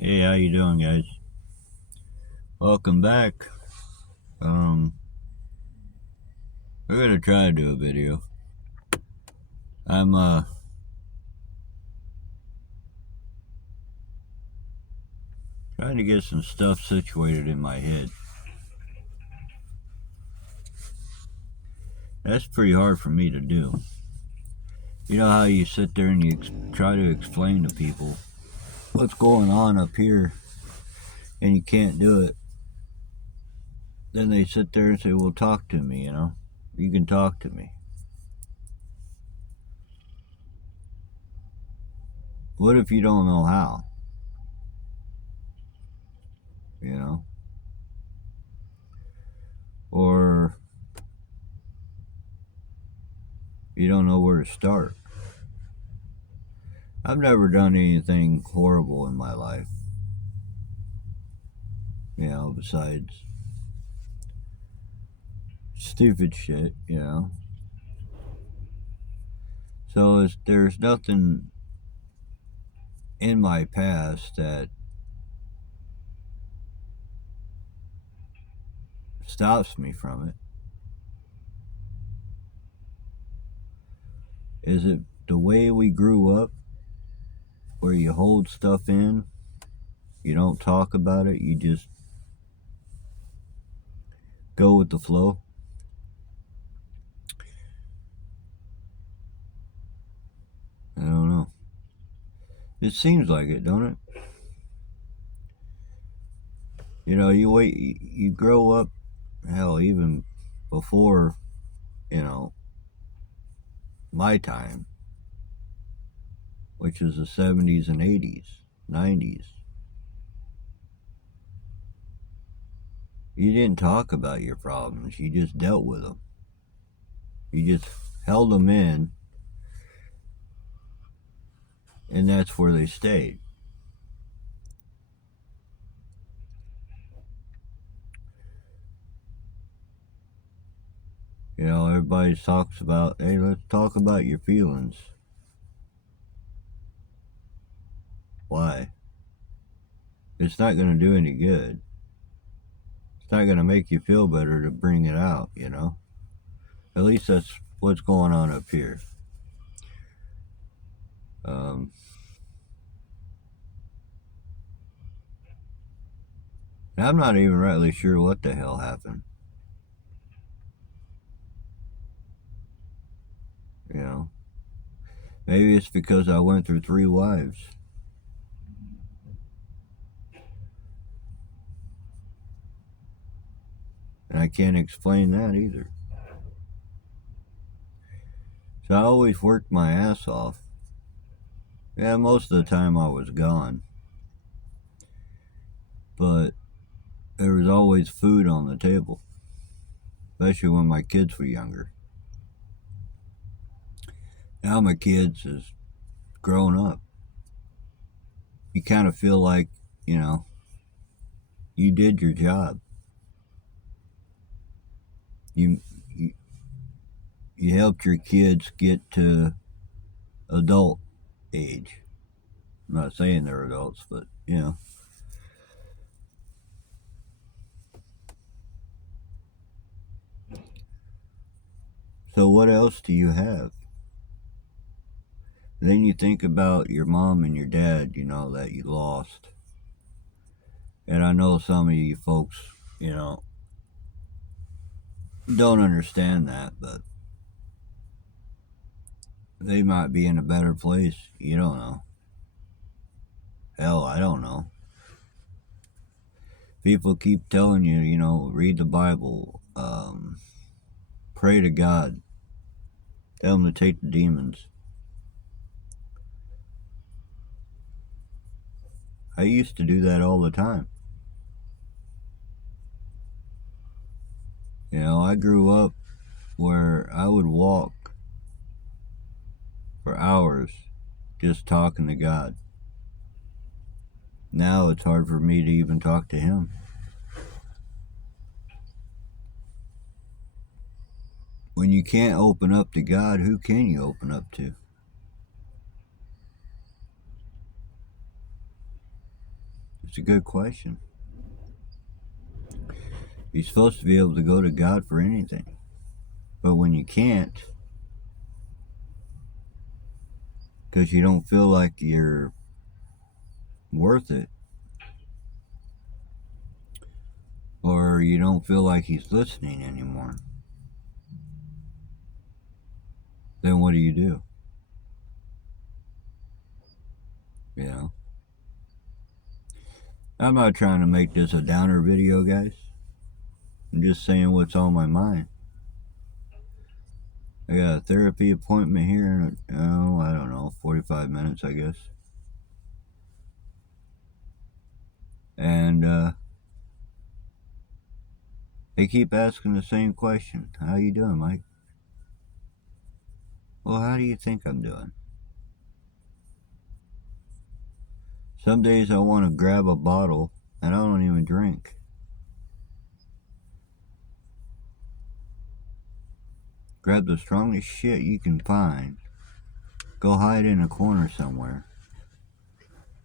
Hey, how you doing, guys? Welcome back. Um, we're gonna try to do a video. I'm trying to get some stuff situated in my head. That's pretty hard for me to do. You know how you sit there and you try to explain to people what's going on up here, and you can't do it. Then they sit there and say, "Well, talk to me." You can talk to me. What if you don't know how? You know, or you don't know where to start. I've never done anything horrible in my life, besides stupid shit. So there's nothing in my past that stops me from it. Is it the way we grew up, where you hold stuff in, you don't talk about it, you just go with the flow? I don't know. It seems like it, don't it? You grow up, hell, even before, you know, my time, which is the 70s and 80s, 90s. You didn't talk about your problems, you just dealt with them. You just held them in, and that's where they stayed. Everybody talks about, hey, let's talk about your feelings. Why? It's not going to do any good. It's not going to make you feel better to bring it out. At least that's what's going on up here. Um, I'm not even rightly sure what the hell happened. You know, maybe it's because I went through 3 wives. And I can't explain that either. So I always worked my ass off. Yeah, most of the time I was gone. But there was always food on the table, especially when my kids were younger. Now my kids is grown up. You kind of feel like, you know, you did your job. You, you you helped your kids get to adult age. I'm not saying they're adults, but. So what else do you have? Then you think about your mom and your dad, that you lost. And I know some of you folks, you know, don't understand that, but they might be in a better place. You don't know. Hell, I don't know. People keep telling you, read the Bible, pray to God, tell them to take the demons. I used to do that all the time. I grew up where I would walk for hours just talking to God. Now it's hard for me to even talk to Him. When you can't open up to God, who can you open up to? It's a good question. You're supposed to be able to go to God for anything. But when you can't, because you don't feel like you're worth it, or you don't feel like He's listening anymore, then what do? You know? I'm not trying to make this a downer video, guys. I'm just saying what's on my mind. I got a therapy appointment here in, I don't know, 45 minutes, I guess. And they keep asking the same question. How you doing, Mike? Well, how do you think I'm doing? Some days I want to grab a bottle and I don't even drink. Grab the strongest shit you can find. Go hide in a corner somewhere.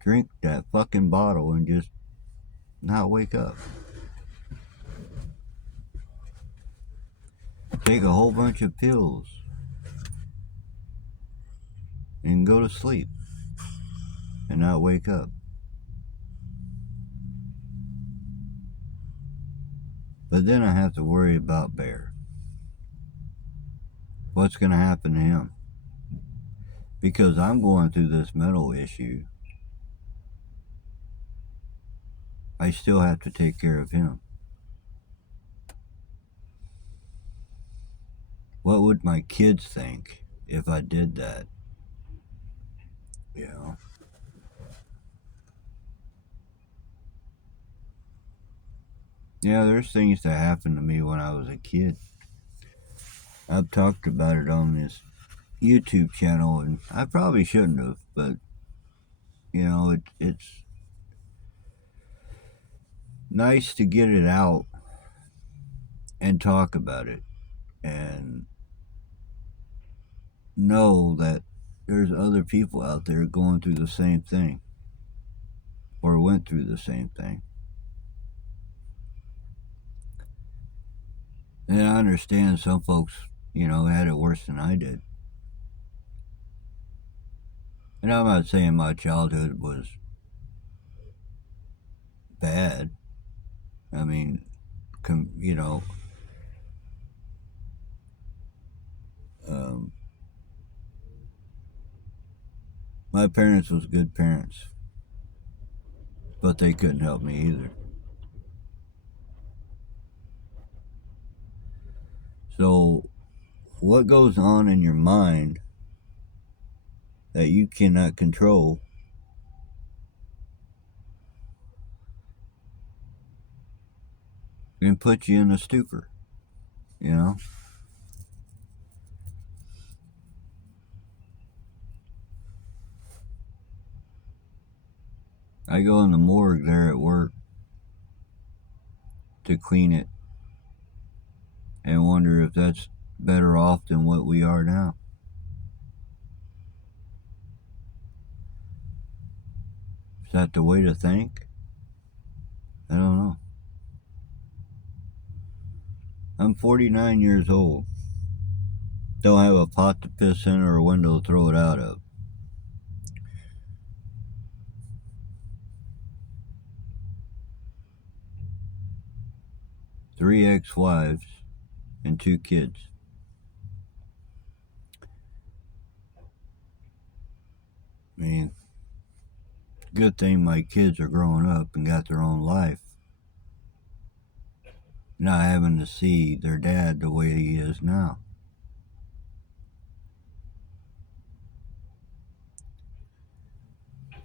Drink that fucking bottle and just not wake up. Take a whole bunch of pills and go to sleep and not wake up. But then I have to worry about Bear. What's going to happen to him? Because I'm going through this mental issue, I still have to take care of him. What would my kids think if I did that? You know? Yeah, there's things that happened to me when I was a kid. I've talked about it on this YouTube channel, and I probably shouldn't have, but, you know, it's nice to get it out and talk about it and know that there's other people out there going through the same thing or went through the same thing. And I understand some folks, you know, had it worse than I did. And I'm not saying my childhood was bad. I mean, you know, my parents was good parents, but they couldn't help me either. So, what goes on in your mind that you cannot control can put you in a stupor, you know? I go in the morgue there at work to clean it and wonder if that's better off than what we are now. Is that the way to think? I don't know. I'm 49 years old. Don't have a pot to piss in or a window to throw it out of. Three ex-wives and 2 kids. I mean, good thing my kids are growing up and got their own life. Not having to see their dad the way he is now.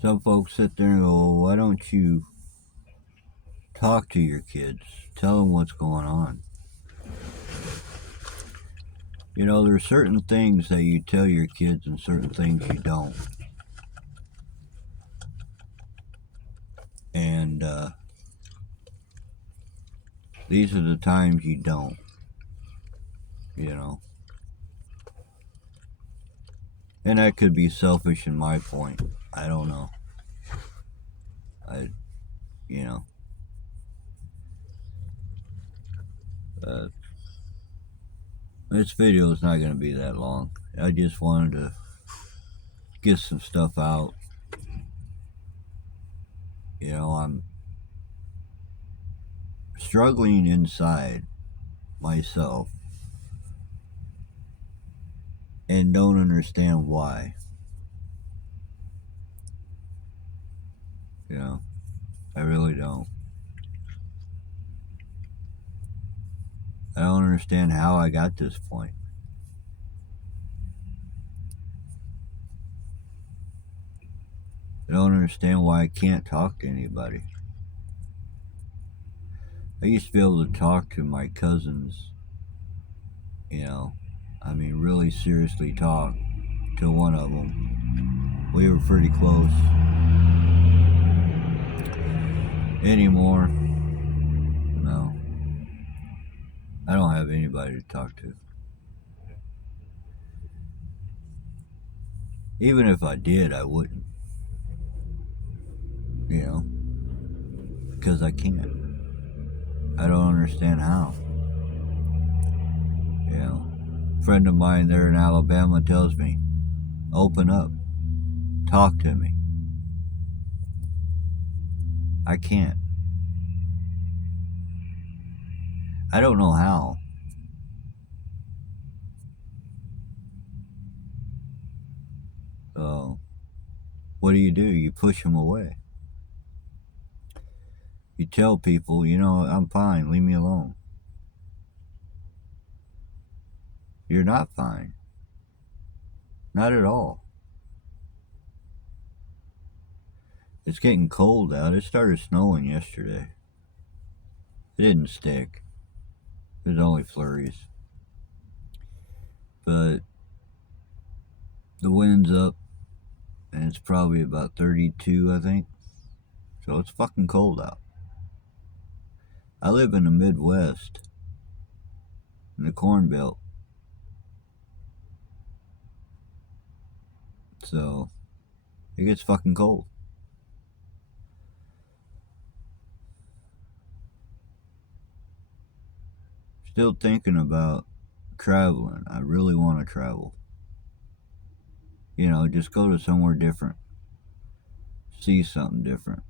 Some folks sit there and go, well, why don't you talk to your kids? Tell them what's going on. You know, there's certain things that you tell your kids and certain things you don't. And these are the times you don't, you know. And that could be selfish in my point. I don't know. you know. This video is not going to be that long. I just wanted to get some stuff out. You know, I'm struggling inside myself and don't understand why. You know, I really don't. I don't understand how I got this point. I don't understand why I can't talk to anybody. I used to be able to talk to my cousins, you know, I mean really seriously talk to one of them. We were pretty close. Anymore, no. I don't have anybody to talk to. Even if I did, I wouldn't. You know, because I can't. I don't understand how. You know, a friend of mine there in Alabama tells me, open up, talk to me. I can't. I don't know how. So, what do? You push them away. You tell people, you know, I'm fine, leave me alone. You're not fine. Not at all. It's getting cold out. It started snowing yesterday. It didn't stick. It was only flurries. But the wind's up, and it's probably about 32, I think. So it's fucking cold out. I live in the Midwest, in the Corn Belt. So it gets fucking cold. Still thinking about traveling. I really want to travel. You know, just go to somewhere different. See something different.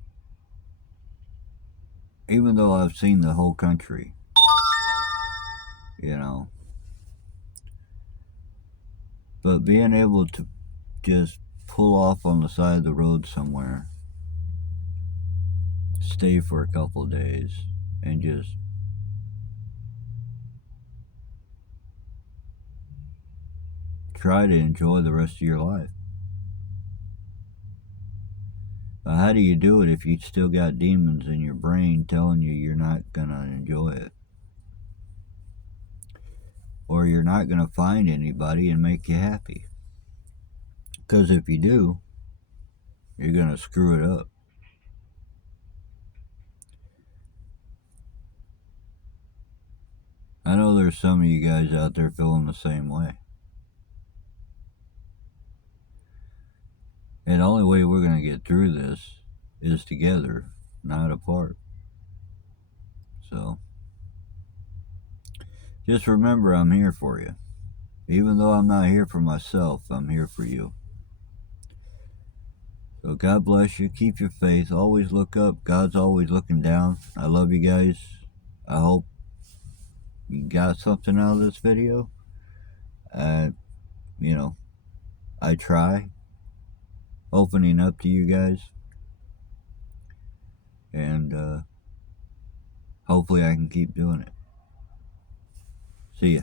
Even though I've seen the whole country. You know. But being able to just pull off on the side of the road somewhere, stay for a couple of days, and just try to enjoy the rest of your life. But how do you do it if you still got demons in your brain telling you you're not gonna enjoy it? Or you're not gonna find anybody and make you happy? Because if you do, you're gonna screw it up. I know there's some of you guys out there feeling the same way. And the only way we're going to get through this is together, not apart. So, just remember I'm here for you. Even though I'm not here for myself, I'm here for you. So God bless you. Keep your faith. Always look up. God's always looking down. I love you guys. I hope you got something out of this video. You know, I try opening up to you guys. And hopefully I can keep doing it. See ya.